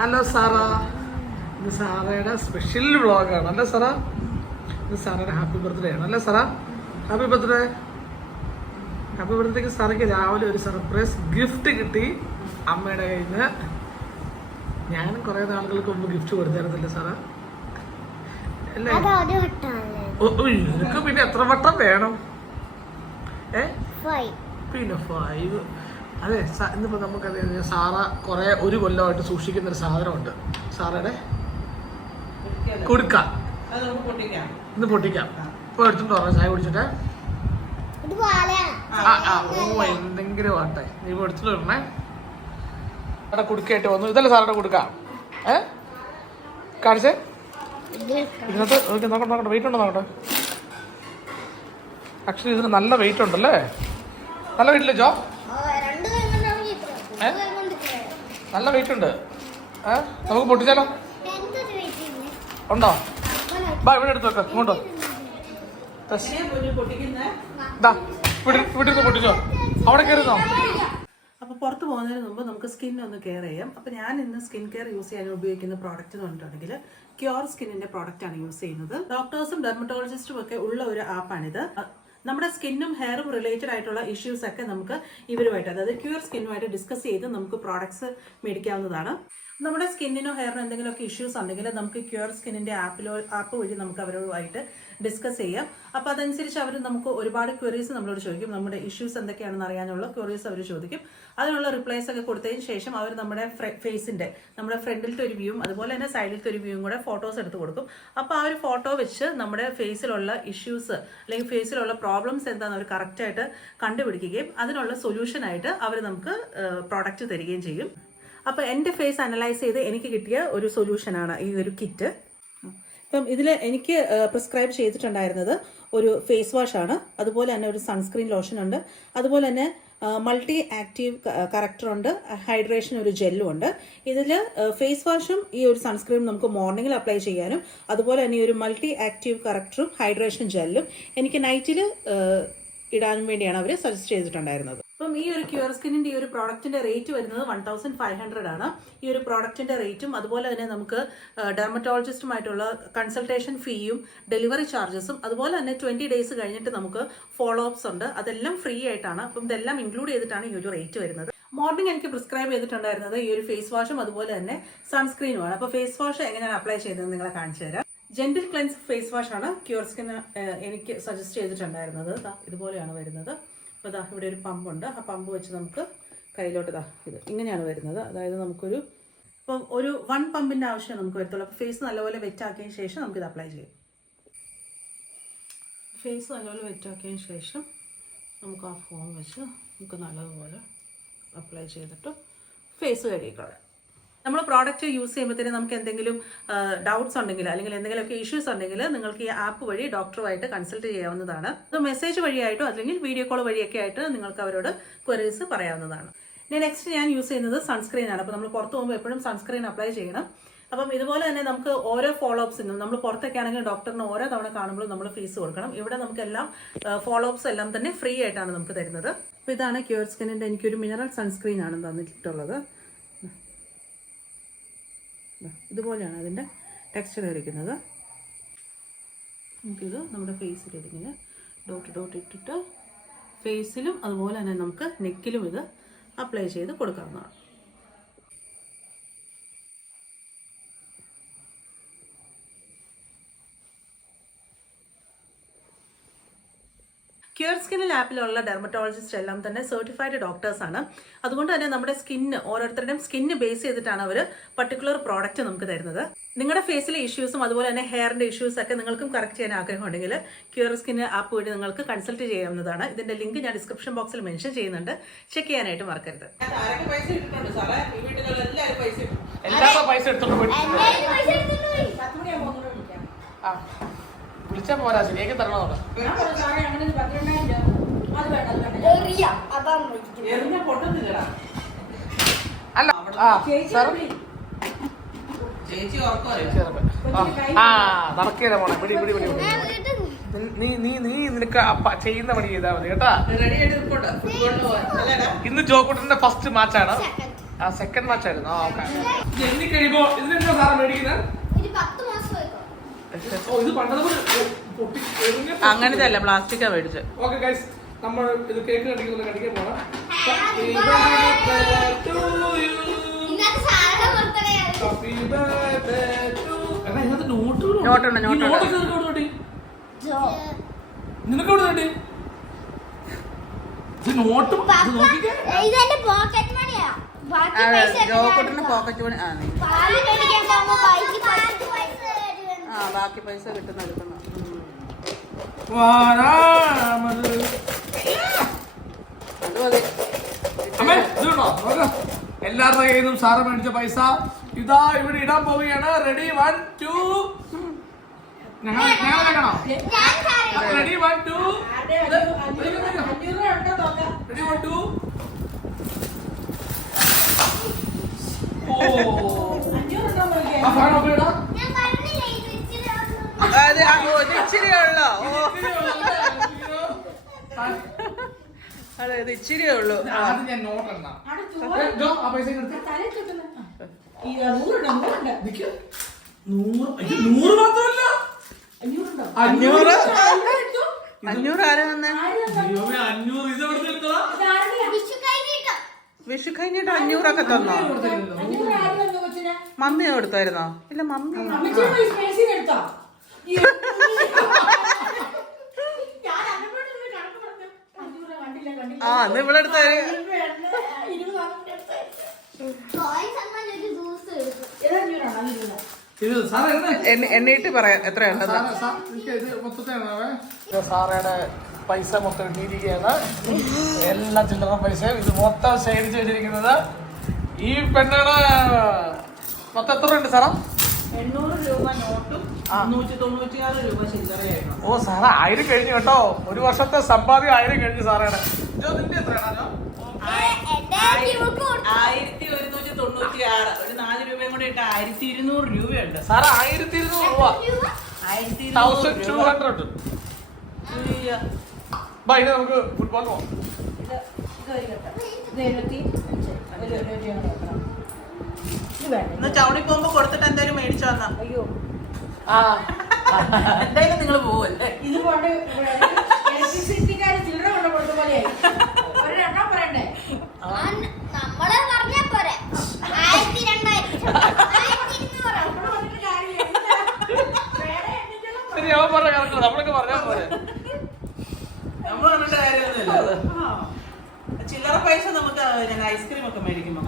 Hello Sarah, ഇത് സാറയുടെ special വ്ളോഗാണ് അല്ലേ സാറാ? ഇത് സാറയുടെ ഹാപ്പി ബർത്ത്ഡേ ആണ് അല്ലേ സാറാ? Happy birthday. ഹാപ്പി ബർത്ത്ഡേക്ക് സാറയ്ക്ക് രാവിലെ ഒരു സർപ്രൈസ് ഗിഫ്റ്റ് കിട്ടി അമ്മയുടെ കയ്യിൽ നിന്ന്. ഞാനും കുറേ നാളുകൾക്ക് മുമ്പ് ഗിഫ്റ്റ് കൊടുത്തായിരുന്നില്ലേ സാറാ? അല്ലേ? നിനക്ക് പിന്നെ എത്ര വട്ടം വേണം? പിന്നെ 5. അതെ, ഇന്നിപ്പോ നമുക്കത് സാറ കുറെ ഒരു കൊല്ലമായിട്ട് സൂക്ഷിക്കുന്ന ഒരു സാധനമുണ്ട് സാറയുടെ കൊടുക്കാം. ഇന്ന് പൊട്ടിക്കാം. ഇപ്പൊ എടുത്തിട്ട് പറഞ്ഞ ചായ കുടിച്ചിട്ട് എന്തെങ്കിലും ആട്ടെ. നീ എടുത്തിട്ട് വരണേ. അവിടെ കുടുക്കായിട്ട് വന്നു. ഇതല്ലേ സാറുടെ കൊടുക്കാം. കാണിച്ചേ ഇതിനകത്ത് നോക്കട്ടെ, വെയിറ്റ് ഉണ്ടോ നോക്കട്ടെ. ആക്ച്വലി ഇതിന് നല്ല വെയിറ്റ് ഉണ്ടല്ലേ? നല്ല വെയിറ്റില്ലേ ജോ? നല്ല വെയിറ്റ് ഉണ്ട്. നമുക്ക് പൊട്ടിച്ചാലോ? ഉണ്ടോ? ബാ, ഇവിടെ എടുത്ത് വെക്കാം. ഇങ്ങോട്ടോ വീട്ടിൽ പൊട്ടിച്ചോ. അവിടെ കയറുന്നോ? അപ്പോൾ പുറത്ത് പോകുന്നതിന് മുമ്പ് നമുക്ക് സ്കിൻ ഒന്ന് കെയർ ചെയ്യാം. അപ്പോൾ ഞാൻ ഇന്ന് സ്കിൻ കെയർ യൂസ് ചെയ്യാൻ ഉപയോഗിക്കുന്ന പ്രോഡക്റ്റ് എന്ന് പറഞ്ഞിട്ടുണ്ടെങ്കിൽ ക്യൂർ സ്കിന്നിന്റെ പ്രോഡക്റ്റ് ആണ് യൂസ് ചെയ്യുന്നത്. ഡോക്ടേഴ്സും ഡെർമറ്റോളജിസ്റ്റും ഒക്കെ ഉള്ള ഒരു ആപ്പാണിത്. നമ്മുടെ സ്കിന്നും ഹെയറും റിലേറ്റഡ് ആയിട്ടുള്ള ഇഷ്യൂസ് ഒക്കെ നമുക്ക് ഇവരുമായിട്ട്, അതായത് ക്യൂർ സ്കിന്നുമായിട്ട് ഡിസ്കസ് ചെയ്ത് നമുക്ക് പ്രോഡക്ട്സ് മേടിക്കാവുന്നതാണ്. നമ്മുടെ സ്കിന്നിനോ ഹെയറിനോ എന്തെങ്കിലുമൊക്കെ ഇഷ്യൂസ് ഉണ്ടെങ്കിൽ നമുക്ക് ക്യൂർ സ്കിന്നിന്റെ ആപ്പ് വഴി നമുക്ക് അവരുമായിട്ട് ഡിസ്കസ് ചെയ്യാം. അപ്പോൾ അതനുസരിച്ച് അവർ നമുക്ക് ഒരുപാട് ക്വറീസ് നമ്മളോട് ചോദിക്കും. നമ്മുടെ ഇഷ്യൂസ് എന്തൊക്കെയാണെന്ന് അറിയാനുള്ള ക്വറീസ് അവർ ചോദിക്കും. അതിനുള്ള റിപ്ലൈസ് ഒക്കെ കൊടുത്തതിന് ശേഷം അവർ നമ്മുടെ ഫേസിന്റെ, നമ്മുടെ ഫ്രണ്ടിലത്തെ ഒരു വ്യൂവും അതുപോലെ തന്നെ സൈഡിലത്തെ ഒരു വ്യൂവും കൂടെ ഫോട്ടോസ് എടുത്ത് കൊടുക്കും. അപ്പോൾ ആ ഒരു ഫോട്ടോ വെച്ച് നമ്മുടെ ഫേസിലുള്ള ഇഷ്യൂസ് അല്ലെങ്കിൽ ഫേസിലുള്ള പ്രോബ്ലംസ് എന്താണെന്ന് അവർ കറക്റ്റായിട്ട് കണ്ടുപിടിക്കുകയും അതിനുള്ള സൊല്യൂഷനായിട്ട് അവർ നമുക്ക് പ്രോഡക്റ്റ് തരികയും ചെയ്യും. അപ്പോൾ എൻ്റെ ഫേസ് അനലൈസ് ചെയ്ത് എനിക്ക് കിട്ടിയ ഒരു സൊല്യൂഷനാണ് ഈ ഒരു കിറ്റ്. ഇപ്പം ഇതിൽ എനിക്ക് പ്രിസ്ക്രൈബ് ചെയ്തിട്ടുണ്ടായിരുന്നത് ഒരു ഫേസ് വാഷ് ആണ്, അതുപോലെ തന്നെ ഒരു സൺസ്ക്രീൻ ലോഷൻ ഉണ്ട്, അതുപോലെ തന്നെ മൾട്ടി ആക്റ്റീവ് കറക്ടറുണ്ട്, ഹൈഡ്രേഷൻ ഒരു ജെല്ലും ഉണ്ട്. ഇതിൽ ഫേസ് വാഷും ഈ ഒരു സൺസ്ക്രീനും നമുക്ക് മോർണിംഗിൽ അപ്ലൈ ചെയ്യാനും അതുപോലെ തന്നെ ഈ ഒരു മൾട്ടി ആക്റ്റീവ് കറക്ടറും ഹൈഡ്രേഷൻ ജെല്ലും എനിക്ക് നൈറ്റിൽ ഇടാനും വേണ്ടിയാണ് അവർ സജസ്റ്റ് ചെയ്തിട്ടുണ്ടായിരുന്നത്. അപ്പം ഈ ഒരു ക്യൂർ സ്കിന്നിന്റെ ഈ ഒരു പ്രോഡക്റ്റിന്റെ റേറ്റ് വരുന്നത് 1500 ആണ്. ഈ ഒരു പ്രോഡക്റ്റിന്റെ റേറ്റും അതുപോലെ തന്നെ നമുക്ക് ഡെർമറ്റോളജിസ്റ്റുമായിട്ടുള്ള കൺസൾട്ടേഷൻ ഫീയും ഡെലിവറി ചാർജസും അതുപോലെ തന്നെ 20 ഡേയ്സ് കഴിഞ്ഞിട്ട് നമുക്ക് ഫോളോ അപ്സ് ഉണ്ട്. അതെല്ലാം ഫ്രീ ആയിട്ടാണ്. അപ്പം ഇതെല്ലാം ഇൻക്ലൂഡ് ചെയ്തിട്ടാണ് ഈ ഒരു റേറ്റ് വരുന്നത്. മോർണിംഗ് എനിക്ക് പ്രിസ്ക്രൈബ് ചെയ്തിട്ടുണ്ടായിരുന്നത് ഈ ഒരു ഫേസ് വാഷും അതുപോലെ തന്നെ സൺസ്ക്രീനുമാണ്. അപ്പോൾ ഫേസ് വാഷ് എങ്ങനെയാണ് അപ്ലൈ ചെയ്തതെന്ന് നിങ്ങളെ കാണിച്ചു തരാം. ജെന്റിൽ ക്ലെൻസ് ഫേസ് വാഷ് ആണ് ക്യൂർ സ്കിന് എനിക്ക് സജസ്റ്റ് ചെയ്തിട്ടുണ്ടായിരുന്നത്. ഇതുപോലെയാണ് വരുന്നത്. അപ്പോൾ ഇവിടെ ഒരു പമ്പുണ്ട്. ആ പമ്പ് വെച്ച് നമുക്ക് കയ്യിലോട്ട് ഇത് ഇങ്ങനെയാണ് വരുന്നത്. അതായത് നമുക്കൊരു 1 പമ്പിൻ്റെ ആവശ്യം നമുക്ക് വരത്തുള്ളൂ. അപ്പോൾ ഫേസ് നല്ലപോലെ വെറ്റാക്കിയതിന് ശേഷം നമുക്കിത് അപ്ലൈ ചെയ്യാം. ഫേസ് നല്ലപോലെ വെറ്റാക്കിയതിന് ശേഷം നമുക്ക് ആ ഫോം വെച്ച് നമുക്ക് നല്ലതുപോലെ അപ്ലൈ ചെയ്തിട്ട് ഫേസ് കഴുകിക്കളയാം. നമ്മൾ പ്രോഡക്റ്റ് യൂസ് ചെയ്യുമ്പോഴത്തേനും നമുക്ക് എന്തെങ്കിലും ഡൗട്ട്സ് ഉണ്ടെങ്കിൽ അല്ലെങ്കിൽ എന്തെങ്കിലുമൊക്കെ ഇഷ്യൂസ് ഉണ്ടെങ്കിൽ നിങ്ങൾക്ക് ഈ ആപ്പ് വഴി ഡോക്ടറുമായിട്ട് കൺസൾട്ട് ചെയ്യാവുന്നതാണ്. അത് മെസ്സേജ് വഴിയായിട്ടോ അല്ലെങ്കിൽ വീഡിയോ കോൾ വഴിയൊക്കെ ആയിട്ട് നിങ്ങൾക്ക് അവരോട് ക്വറീസ് പറയാവുന്നതാണ്. നെക്സ്റ്റ് ഞാൻ യൂസ് ചെയ്യുന്നത് സൺസ്ക്രീനാണ്. അപ്പോൾ നമ്മൾ പുറത്ത് പോകുമ്പോൾ എപ്പോഴും സൺസ്ക്രീൻ അപ്ലൈ ചെയ്യണം. അപ്പം ഇതുപോലെ തന്നെ നമുക്ക് ഓരോ ഫോളോ അപ്സിനും നമ്മൾ പുറത്തൊക്കെ ആണെങ്കിൽ ഡോക്ടറിന് ഓരോ തവണ കാണുമ്പോഴും നമ്മൾ ഫീസ് കൊടുക്കണം. ഇവിടെ നമുക്കെല്ലാം ഫോളോ അപ്സ് എല്ലാം തന്നെ ഫ്രീ ആയിട്ടാണ് നമുക്ക് തരുന്നത്. അപ്പോൾ ഇതാണ് ക്യൂർ സ്കിന്നിൻ്റെ എനിക്കൊരു മിനറൽ സൺസ്ക്രീൻ ആണ് തന്നിട്ടുള്ളത്. ഇതുപോലെയാണ് അതിൻ്റെ ടെക്സ്ചർ ഇരിക്കുന്നത്. നമുക്കിത് നമ്മുടെ ഫേസിൽ ഇതിങ്ങനെ ഡോട്ട് ഇട്ടിട്ട് ഫേസിലും അതുപോലെ തന്നെ നമുക്ക് നെക്കിലും ഇത് അപ്ലൈ ചെയ്ത് കൊടുക്കാവുന്നതാണ്. ക്യൂർ സ്കിന്നിൽ ആപ്പിലുള്ള ഡെർമറ്റോളജിസ്റ്റ് എല്ലാം തന്നെ സർട്ടിഫൈഡ് ഡോക്ടേഴ്സ് ആണ്. അതുകൊണ്ട് തന്നെ നമ്മുടെ സ്കിന്ന് ഓരോരുത്തരുടെയും സ്കിന്ന് ബേസ് ചെയ്തിട്ടാണ് അവർ പർട്ടിക്കുലർ പ്രോഡക്റ്റ് നമുക്ക് തരുന്നത്. നിങ്ങളുടെ ഫേസിലെ ഇഷ്യൂസും അതുപോലെ തന്നെ ഹെയറിന്റെ ഇഷ്യൂസ് ഒക്കെ നിങ്ങൾക്കും കറക്റ്റ് ചെയ്യാൻ ആഗ്രഹമുണ്ടെങ്കിൽ ക്യൂർ സ്കിൻ ആപ്പ് വഴി നിങ്ങൾക്ക് കൺസൾട്ട് ചെയ്യാവുന്നതാണ്. ഇതിന്റെ ലിങ്ക് ഞാൻ ഡിസ്ക്രിപ്ഷൻ ബോക്സിൽ മെൻഷൻ ചെയ്യുന്നുണ്ട്. ചെക്ക് ചെയ്യാനായിട്ട് മറക്കരുത്. വിളിച്ചാ പോരാ, ശരിയാക്കി തരണോ? അല്ല നടക്കില്ല പോണേ. പിടി പിടി പിടി നിനക്ക് ചെയ്യുന്ന പണി ചെയ്താൽ മതി കേട്ടാ. ഇന്ന് ജോക്കുട്ടന്റെ ഫസ്റ്റ് മാച്ചാണ്. സെക്കൻഡ് മാച്ച് ആയിരുന്നു. എണ്ണി കഴിയുമ്പോ ഇതിനെന്താ സാറേ മേടിക്കുന്നത്? ഇത് അങ്ങനത്തെ അല്ല, പ്ലാസ്റ്റിക്കാ മേടിച്ചത്. ഓക്കെ ഗൈസ്, നമ്മൾ ഇത് കേക്ക് കടിക്കാൻ പോണം. നിനക്കോട് നോട്ടും ജോക്കുട്ടിന് പോക്കറ്റ് മണി. ബാക്കി പൈസ കിട്ടുന്ന എടുക്കുന്ന. എല്ലാവരുടെ കയ്യിൽ നിന്നും സാറ് മേടിച്ച പൈസ ഇതാ ഇവിടെ ഇടാൻ പോവുകയാണ്. റെഡി 1 2. ഞങ്ങൾ വെക്കണോ? റെഡി 1 2. റെഡി 1 2. ഇച്ചിരി ഉള്ളോ? അതെ, ഇത് ഇച്ചിരിയേ ഉള്ളൂ. ഞാൻ നോട്ടെണ്ണ ആ പൈസ 100 മാത്രമല്ല 500. 500 ആരാ വന്നേ? 500 ഇത് എവിടെ എടുത്തതാ? വിഷു കഴിഞ്ഞിട്ട് 500 ഒക്കെ തന്നോ? മമ്മി കൊടുത്തായിരുന്നോ? ഇല്ല, മമ്മി അന്ന് ഇവിടെ എടുത്തായിരുന്നു. എണ്ണീട്ട് പറയാം എത്രയുണ്ടെന്ന്. സാറയുടെ പൈസ മൊത്തം ഇട്ടിരിക്കുകയാണ്. എല്ലാ ചില്ലറ പൈസയും ഇത് മൊത്തം ശേഖരിച്ച് വെച്ചിരിക്കുന്നത് ഈ പെണ്ണാണ്. മൊത്തം എത്ര ഉണ്ട് സാറാ? 800 രൂപ നോട്ടും 196 രൂപ ചില്ലറയായിരുന്നു. ഓ സാറേ, 1000 കഴിഞ്ഞു കേട്ടോ. ഒരു വർഷത്തെ സമ്പാദ്യം 1000 കഴിഞ്ഞു സാറയുടെ. നിന്റെ എത്രയാണോ? 1196. ഒരു 4 രൂപയും കൂടെ ഇട്ട് 1200 രൂപയുണ്ട് സാറേ. 1200 രൂപ. 1200. ഇനി നമുക്ക് ഫുട്ബോൾ പോകാം. ടൗണിൽ പോകുമ്പോ കൊടുത്തിട്ട് എന്തായാലും മേടിച്ചു വന്നാ. അയ്യോ, എന്തായാലും നിങ്ങൾ പോവല്ലേ? ഇത് കൊണ്ട് ഇലക്ട്രിസിറ്റിക്കാര് ചില്ലറ കൊണ്ട് കൊടുത്ത പോലെയായി. ഒരെണ്ണം പറയണ്ടേ? നമ്മള് പറഞ്ഞാ പോരെ. 1200. അവൻ പറഞ്ഞ കറക്റ്റ്, നമ്മളൊക്കെ പറഞ്ഞാ പോലെ. നമ്മൾ പറഞ്ഞിട്ട് കാര്യമൊന്നുമില്ല. ചില്ലറ പൈസ നമുക്ക് ഞാൻ ഐസ്ക്രീം ഒക്കെ മേടിക്കുമ്പോ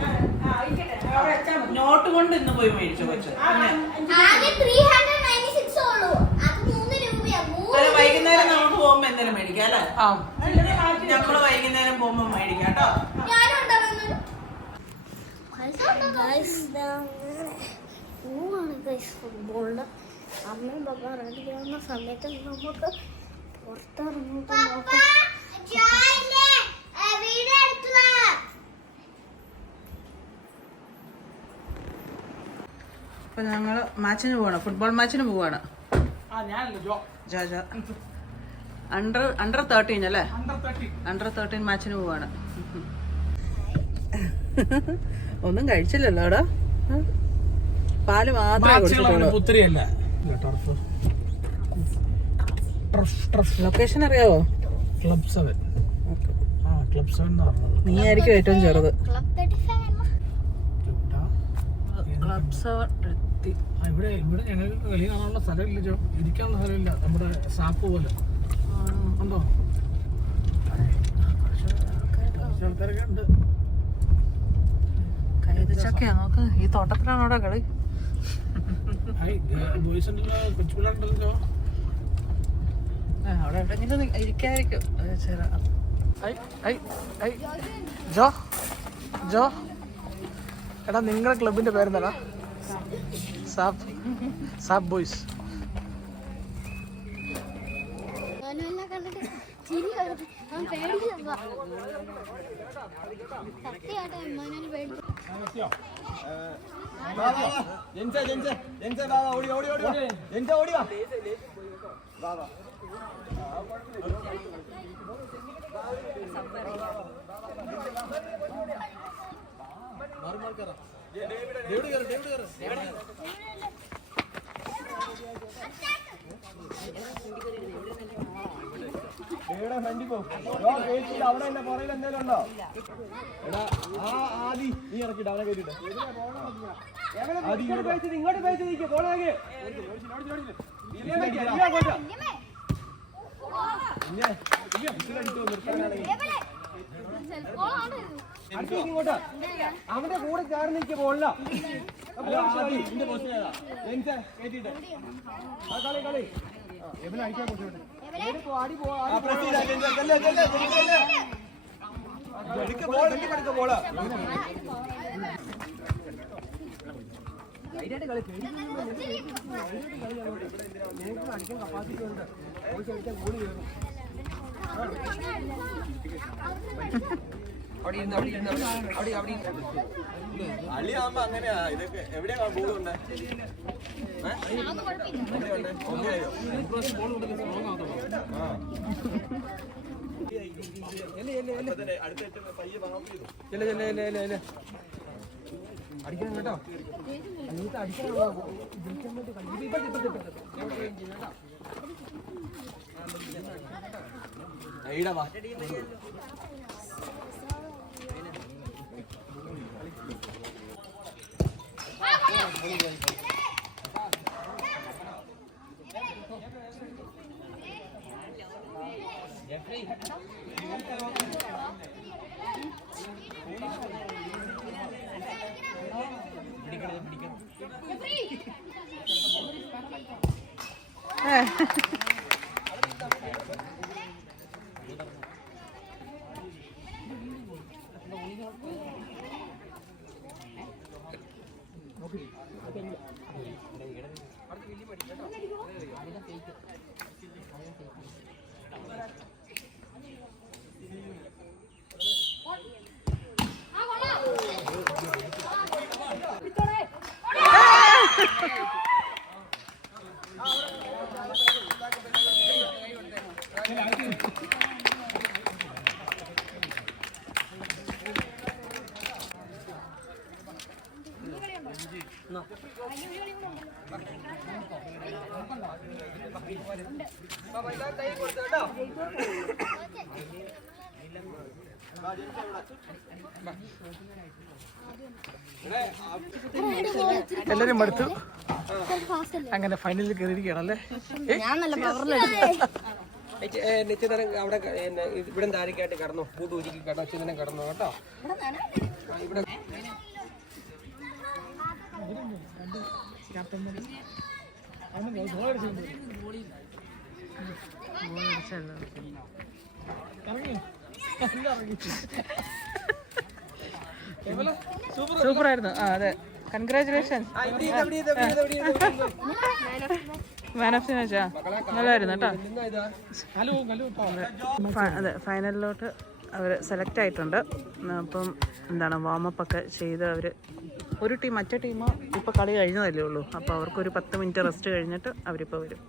നോട്ട് കൊണ്ട് ഇന്ന് പോയി മേടിച്ചു കൊച്ചു. വൈകുന്നേരം നമുക്ക് പോകുമ്പോ എന്തെങ്കിലും മേടിക്കാം അല്ലേ? ഞങ്ങള് വൈകുന്നേരം പോകുമ്പോ മേടിക്കാം കേട്ടോ. ഫുട്ബോളിന്റെ അമ്മയും പപ്പ റെഡി ആവുന്ന സമയത്ത് നമുക്ക് പുറത്തിറങ്ങിയിട്ട് നോക്കാം. അപ്പൊ ഞങ്ങള് മാച്ചിന് പോവാണ്, ഫുട്ബോൾ മാച്ചിന് പോവാണ്. അണ്ടർ 13 അല്ലേ? അണ്ടർ 13 മാച്ചിന് പോവാണ്. ഒന്നും കഴിച്ചില്ലല്ലോ അവിടെ. പാല് മാത്രമേ കുടിച്ചിട്ടുള്ളൂ. ലൊക്കേഷൻ അറിയാവോ? ക്ലബ് 7. നീ ആയിരിക്കും ഏറ്റവും ചെറുത്. ക്ലബ് 7 ഇവിടെ ഞങ്ങൾക്ക് കളി കാണാനുള്ള സ്ഥലമില്ല, ഇരിക്കാനുള്ള സ്ഥലമില്ല. നമ്മുടെ ഷാപ്പ് പോലെ ഉണ്ടോ? ആൾക്കാരൊക്കെ ഉണ്ട്. കൈതച്ചക്കയാ നോക്ക്. ഈ തോട്ടത്തിലാണ് അവിടെ കളി. ബോയ്സ് ഉണ്ടല്ലോ, കൊച്ചു പിള്ളേരുണ്ടല്ലോ. അവിടെ എവിടെയെങ്കിലും ഇരിക്കായിരിക്കും. ജോ ജോ എടാ, നിങ്ങളുടെ ക്ലബിന്റെ പേരെന്താ? സാബ് ബോയ്സ്. അവിടെ എന്റെ പുറയിൽ എന്തെങ്കിലും ഉണ്ടോ? എടാ ആദി നീ ഇറക്കിട്ട് അവനെ കയറ്റിട്ട് ഇങ്ങോട്ട് കഴിച്ച് നിൽക്കുക പോളേക്ക് ഇങ്ങോട്ടാ അവന്റെ കൂടെ കയറി നിൽക്കുക പോളില്ല കേട്ടിട്ട് ആ കളി കളി എവിടെ അടിക്കാൻ കൊടുത്തോട്ടെ അടിക്കാൻ കപ്പാസിറ്റി ഉണ്ട് അടിക്കാൻ കൂടി കയറും അളിയാകുമ്പോ അങ്ങനെയാ ഇതൊക്കെ എവിടെയാ ബോളുണ്ട് അടിക്കണം കേട്ടോ അങ്ങനത്തെ അടിക്കണം ഈടവാ എല്ലാരും മടുത്തു അങ്ങനെ ഫൈനലിൽ കയറിയിരിക്കുകയാണല്ലേ നിശ്ചിതരം അവിടെ ഇവിടെ താരക്കായിട്ട് കടന്നു കൂട്ട് ഒരുക്കി കേട്ടോ ചിന്തനം കടന്നു കേട്ടോ ഇവിടെ സൂപ്പർ ആയിരുന്നു. അതെ, കൺഗ്രാചുലേഷൻ. മാൻ ഓഫ് ദി മാച്ചാ നല്ലതായിരുന്നു കേട്ടോ. അതെ, ഫൈനലിലോട്ട് അവർ സെലക്ട് ആയിട്ടുണ്ട്. അപ്പം എന്താണ് വാമപ്പ് ഒക്കെ ചെയ്ത് അവർ ഒരു ടീം, മറ്റേ ടീം ഇപ്പോൾ കളി കഴിഞ്ഞതല്ലേ ഉള്ളൂ. അപ്പോൾ അവർക്കൊരു 10 മിനിറ്റ് റെസ്റ്റ് കഴിഞ്ഞിട്ട് അവരിപ്പോൾ വരും.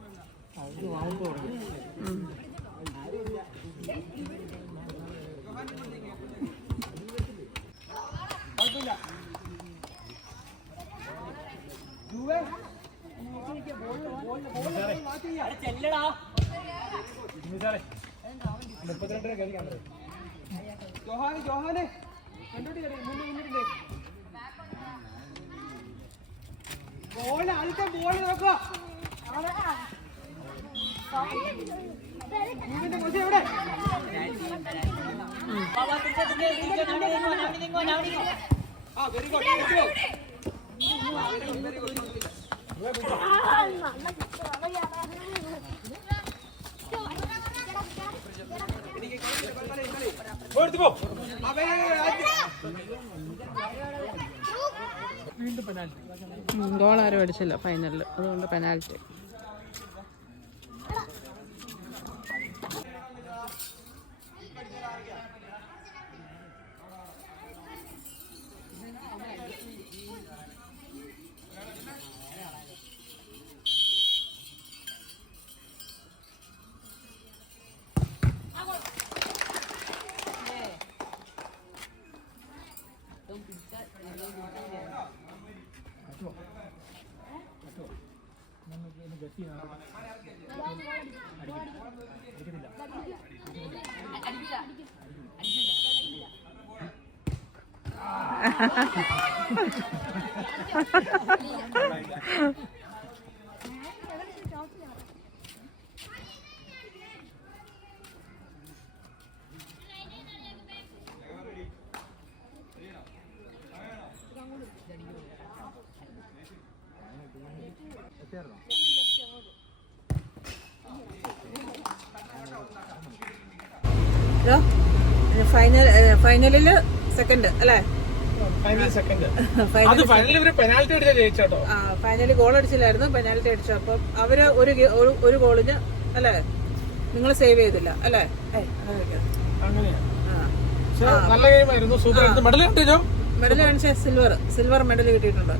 ഗോൾ ആരും അടിച്ചില്ല ഫൈനലിൽ, അതുകൊണ്ട് പെനാൽറ്റി. ഫൈനലില് സെക്കൻഡ് അല്ലേ? ഫൈനലിൽ ഗോൾ അടിച്ചില്ലായിരുന്നു, പെനാൽറ്റി അടിച്ചു. അപ്പം അവര് ഒരു ഗോളിന് അല്ലേ നിങ്ങൾ സേവ് ചെയ്തില്ല അല്ലേ? മെഡൽ കാണിച്ച സിൽവർ മെഡൽ കിട്ടിയിട്ടുണ്ട്.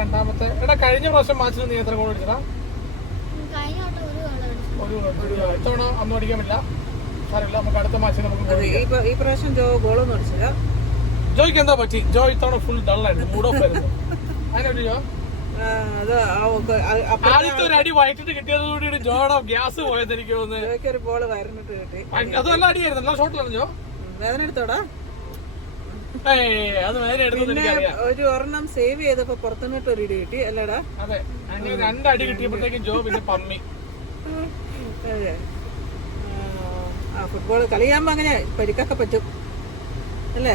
രണ്ടാമത്തെ കഴിഞ്ഞ പ്രാവശ്യം മാച്ചിൽ നീ എത്ര ഗോൾ അടിച്ചതാ? ഇത്തവണ ഒന്നും അടിക്കാൻ പറ്റില്ല. നമുക്ക് അടുത്ത മാച്ചിൽ നമുക്ക് ഈ പ്രാവശ്യം ജോ ഗോളൊന്നും അടിച്ചില്ല. ജോയ്ക്ക് എന്താ പറ്റി? ജോ ഇത്തവണ ഫുൾ ഡള്ളായിരുന്നു, മൂഡ് ഓഫ് ആയിരുന്നു. അതിനൊരു ജോ ആദ്യത്തെ ഒരു അടി വയറ്റിട്ട് കിട്ടിയതോടുകൂടി ജോയുടെ ഗ്യാസ് പോയത് എനിക്ക് തോന്നുന്നു. ഒരു ബോള് വയറിനിട്ട് കിട്ടി. അത് നല്ല അടിയായിരുന്നു, നല്ല ഷോട്ടിലാണ് ജോ. വേദന എടുത്തോടാ? അത് വേദന എടുത്തു. ഒരു ഒരെണ്ണം സേവ് ചെയ്തപ്പോ പുറത്തുനിന്നിട്ട് ഒരു ഇടി കിട്ടി അല്ലേടാ? അതെ, അങ്ങനെ 2 അടി കിട്ടിയപ്പോഴത്തേക്കും ജോ പിന്നെ പമ്മി. അതെ, ഫുട്ബോൾ കളിയാകുമ്പോ അങ്ങനെ പരിക്കൊക്കെ പറ്റും അല്ലേ?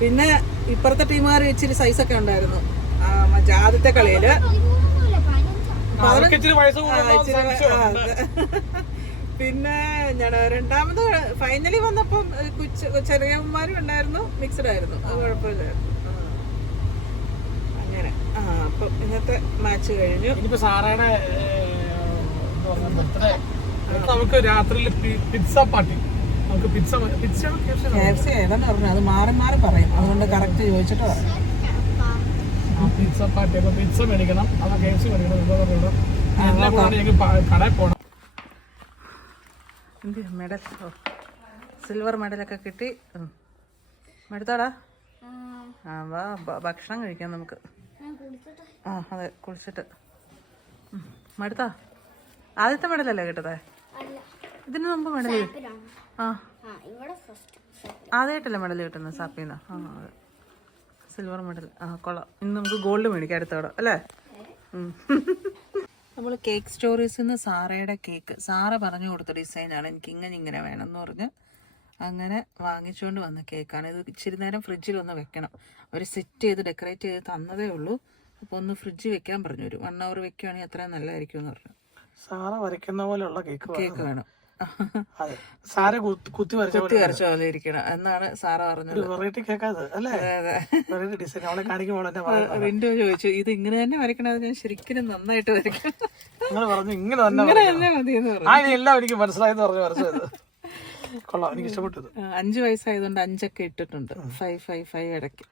പിന്നെ ഇപ്പുറത്തെ ടീമുകാർ ഇച്ചിരി സൈസൊക്കെ ഉണ്ടായിരുന്നു ആദ്യത്തെ കളിയില്. പിന്നെ രണ്ടാമത് ഫൈനലി വന്നപ്പം ചെറിയന്മാരും ഉണ്ടായിരുന്നു, മിക്സഡ് ആയിരുന്നു, അത് കുഴപ്പമില്ലായിരുന്നു. അങ്ങനെ അപ്പം ഇന്നത്തെ മാച്ച് കഴിഞ്ഞു. ഇനിയിപ്പോ സാറയുടെ നമുക്ക് രാത്രിയിൽ പിസ്സ പാർട്ടി. നമുക്ക് KFC ഏതാന്ന് പറഞ്ഞു, അത് മാറി മാറി പറയും, അതുകൊണ്ട് കറക്റ്റ് ചോദിച്ചിട്ട് പറയാം. പിസ്സ പാർട്ടി, അപ്പൊ പിസ്സ മേടിക്കണം, അപ്പൊ KFC മേടിക്കണം. കടയിൽ പോകണം. മെഡൽ, സിൽവർ മെഡലൊക്കെ കിട്ടി. മെടുത്താടാ? വാ, ഭക്ഷണം കഴിക്കാം നമുക്ക്. അതെ, കുളിച്ചിട്ട്. മടുത്താ? ആദ്യത്തെ മെഡലല്ലേ കിട്ടതേ? ഇതിന് മുമ്പ് മെഡൽ ആദ്യമായിട്ടല്ലേ മെഡൽ കിട്ടുന്നത് സാപ്പിന്ന്? അതെ, സിൽവർ മെഡൽ. കൊള്ളാം. ഇന്ന് നമുക്ക് ഗോൾഡ് മേടിക്കാം അടുത്തവിടെ അല്ലേ? നമ്മൾ കേക്ക് സ്റ്റോറീസിൽ നിന്ന് സാറയുടെ കേക്ക്, സാറ പറഞ്ഞു കൊടുത്ത ഡിസൈനാണ്, എനിക്ക് ഇങ്ങനെ വേണം എന്ന് പറഞ്ഞ് അങ്ങനെ വാങ്ങിച്ചുകൊണ്ട് വന്ന കേക്കാണ്. ഇത് ഇച്ചിരി നേരം ഫ്രിഡ്ജിൽ ഒന്ന് വെക്കണം. അവർ സെറ്റ് ചെയ്ത് ഡെക്കറേറ്റ് ചെയ്ത് തന്നതേ ഉള്ളൂ. അപ്പോൾ ഒന്ന് ഫ്രിഡ്ജിൽ വെക്കാൻ പറഞ്ഞു. ഒരു 1 hour വെക്കുകയാണെങ്കിൽ അത്രയും നല്ലതായിരിക്കും എന്ന് പറഞ്ഞു. സാറ വരയ്ക്കുന്ന പോലെയുള്ള കേക്ക് വേണം. കുത്തി വരച്ച പോലെ ഇരിക്കണം എന്നാണ് സാറ പറഞ്ഞത്. വിൻഡോ ചോദിച്ചു, ഇത് ഇങ്ങനെ തന്നെ വരയ്ക്കണം? ഞാൻ ശരിക്കും നന്നായിട്ട് വരയ്ക്കണം. ഇങ്ങനെ തന്നെ മതിയെന്ന് പറഞ്ഞു. എല്ലാം എനിക്ക് മനസ്സിലായെന്ന് പറഞ്ഞു വരച്ചത്. കൊള്ളാം, എനിക്ക് ഇഷ്ടപ്പെട്ടത്. 5 വയസ്സായതുകൊണ്ട് 5 ഇട്ടിട്ടുണ്ട്. 5 ഇടയ്ക്ക്.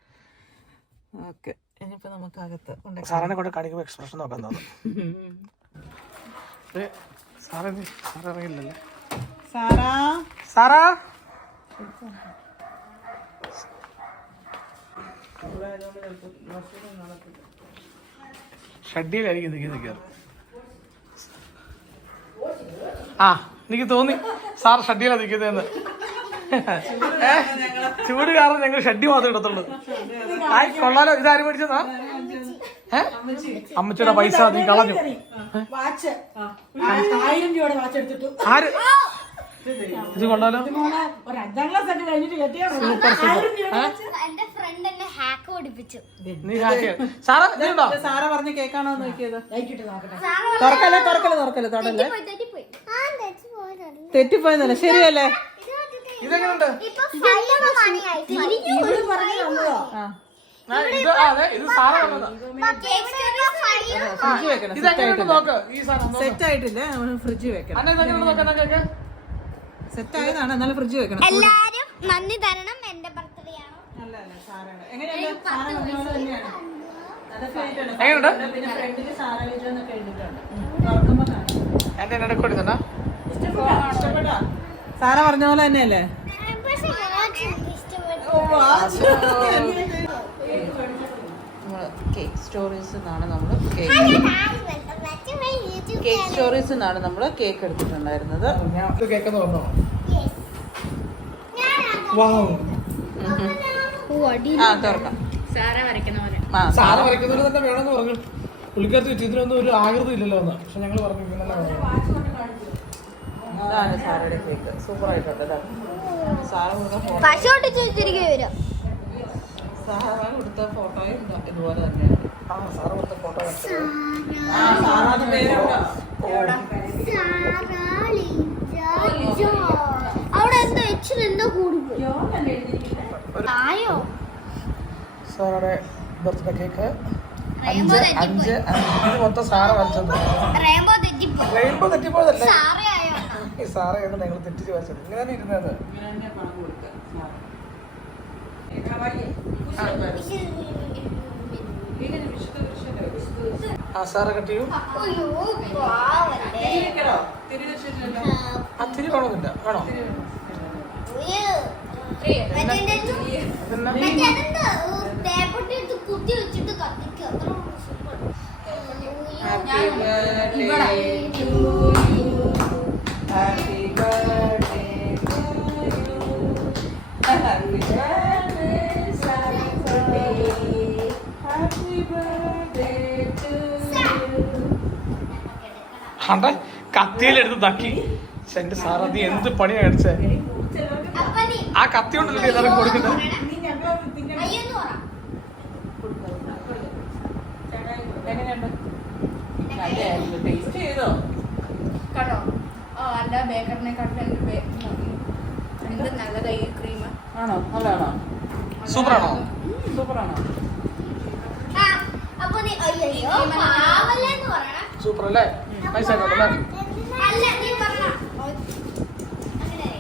ഓക്കെ, ഇനിയിപ്പോ നമുക്ക് അകത്ത് സാറിനെ കൊണ്ട് കാണിക്കുമ്പോ എക്സ്പ്രഷൻ നോക്കാൻ തോന്നുന്നു. സാറില്ലല്ലേ? സാറാ ഷഡ്ഡിയിലായിരിക്കും നിൽക്കാറ്. എനിക്ക് തോന്നി സാർ ഷഡ്ഡിയിലാണ് നിൽക്കുന്നതെന്ന്. ചൂട് കാരണം ഞങ്ങൾ ഷഡ്ഡി മാത്രമേ ഇടത്തുള്ളൂ. കൊള്ളാലോ. ഇതാരും മേടിച്ചതാ? അമ്മച്ചിയുടെ പൈസ നീ കളഞ്ഞു. ആര്? ഇത് കൊള്ളാലോ. സാറ പറഞ്ഞ കേക്കാണോ നോക്കിയത്? തുറക്കല്ലേ തൊടല്ലേ? തെറ്റിപ്പോയതല്ലേ? ശരിയല്ലേ? ഇതെങ്ങനെയുണ്ട്? സെറ്റ് ആയിട്ടില്ല, ഫ്രിഡ്ജ് വെക്കണം. സെറ്റ് ആയതാണ്, എന്നാലും ഫ്രിഡ്ജ് വെക്കണം. എല്ലാരും നന്ദി തരണം, എന്റെ ബർത്ത്ഡേ ആണ്. സാറ പറഞ്ഞ പോലെ തന്നെയല്ലേ? നമ്മൾ കേക്ക് സ്റ്റോറീസ് നിന്നാണ് നമ്മൾ കേക്ക് സ്റ്റോറീസ് നിന്നാണ് നമ്മൾ കേക്ക് എടുത്തിട്ടുണ്ടായിരുന്നത്. ഞാൻ കേൾക്കുന്ന പറഞ്ഞോ. വാവ്. ആ തുറക്കാം. സാറ വരയ്ക്കുന്ന പോലെ. സാറ വരയ്ക്കുന്നവര് തന്നെ വേണമെന്ന് പറഞ്ഞു. പുള്ളിക്കാരത്തി വെച്ച് ഇതിനൊന്നും ഒരു ആകൃതി ഇല്ലല്ലോ എന്ന്. പക്ഷെ ഞങ്ങൾ പറഞ്ഞു ഇങ്ങനെ വേണം. ഇതാണ് സാറയുടെ കേക്ക്. സൂപ്പർ ആയിട്ടുണ്ട്. സാറ കൊടുത്ത ഫോട്ടോ, പശു ഒട്ടിച്ച് വെച്ചിരിക്കും വരും. സാറ കൊടുത്ത ഫോട്ടോയും ഇതുപോലെ തന്നെയാണ്. ആ സാറ കൊടുത്ത ഫോട്ടോ സാറാന്റെ പേരുണ്ടോ? അവിടെ എന്തോ എന്തോ കൂടുപോയി. ആയോ സാറയുടെ ബർത്ത്ഡേ കേക്ക് റെയിൻബോ 5 ഇത് മൊത്തം സാറ വരച്ചത്. റെയിൻബോ തെറ്റിപ്പോ റെയിൻബോ തെറ്റിപ്പോയതല്ലേ, സാറയായോ ഈ സാറ ഏതാ ഞങ്ങൾ തെറ്റിച്ച് വരച്ചത്. ഇങ്ങനെ തന്നെ ഇരുന്നത്. ആ സാറ കട്ട് ചെയ്യൂ. അയ്യോ പാവല്ലേ. ആ തിരി വേണമെന്നില്ല. വേണോ? പേപ്പറിട്ട് കുത്തി വെച്ചിട്ട് കത്തിക്കുക. Happy birthday to you. Happy birthday to you. Happy birthday, Saturday. Happy birthday to you. ആണ്ടെ കത്തിയിലെടുത്ത് തക്കി. എന്റെ സാറ നീ എന്ത് പണിയാ കാണിച്ചേ? ആ കത്തി കൊണ്ടല്ലേ എല്ലാവരും കൊടുക്കുന്നത്. എങ്ങനെയുണ്ട്? നല്ലതായിരുന്നു. ടേസ്റ്റ് ചെയ്തോ? കേട്ടോ അല്ല ബേക്കറിനെക്കാട്ടിലും എന്ത് നല്ലതായി ഈ ക്രീം. ആണോ? നല്ലതാണോ? സൂപ്പറാണോ? സൂപ്പറാണോ? അപ്പൊ നീ അയ്യോ പാവല്ലെന്ന് പറയണം. സൂപ്പർ അല്ലേ? നൈസ് ആയിട്ടല്ലേ? അല്ല നീ പറഞ്ഞ അങ്ങനെ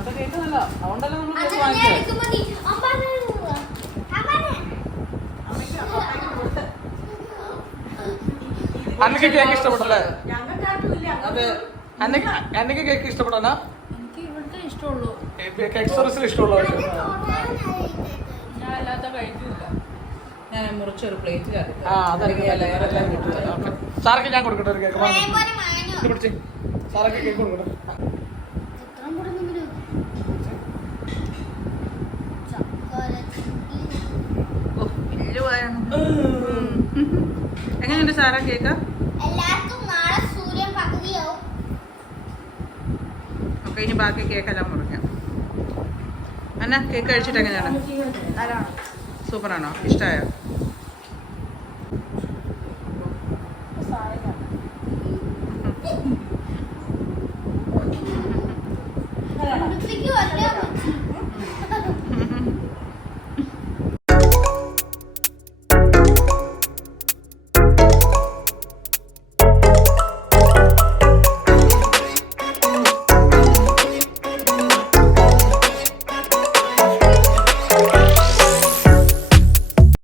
അത് കേക്ക് നല്ല. അതുകൊണ്ടല്ലേ നമ്മൾ അത് കേക്ക് ഞാൻ വാങ്ങിച്ചത്. എടുക്കുമ്പോ നീ അമ്പാനെ അന്നക്ക് കേക്ക് ഇഷ്ടപ്പെട്ടല്ലേ? അതെ. അന്നക്ക് കേക്ക് ഇഷ്ടപ്പെടാനാ? എനിക്ക് ഇവിടുത്തെ ഇഷ്ടമുള്ളൂ. കേക്ക് സർവീസിൽ ഇഷ്ടമുള്ളവർക്ക് ഞാൻ അല്ലാത്ത കഴിക്കില്ല. ഞാൻ മുറിച്ചൊരു പ്ലേറ്റിലാണ്. ആ അതായിരിക്കും ലെയറെല്ലാം കിട്ടുക. ഓക്കെ സാറൊക്കെ ഞാൻ കൊടുക്കട്ടെ ഒരു കേക്ക്. റെയിൻബോനെ മാഞ്ഞു ഇത് പിടിച്ച് സാറൊക്കെ കേക്ക് കൊടുക്കട്ടെ. ചിത്രം കൊടുക്കുന്നു ചക്കര എങ്ങനെയുണ്ട് സാറാ കേക്ക്? എല്ലാവർക്കും നാളെ സൂര്യൻ പകുതിയാവും. ഓക്കെ, ഇനി ബാക്കി കേക്കെല്ലാം മുറിക്കാം. അന്ന കേക്ക് കഴിച്ചിട്ട് എങ്ങനെയാണ്? നല്ലതാണ്. സൂപ്പറാണോ? ഇഷ്ടമായോ?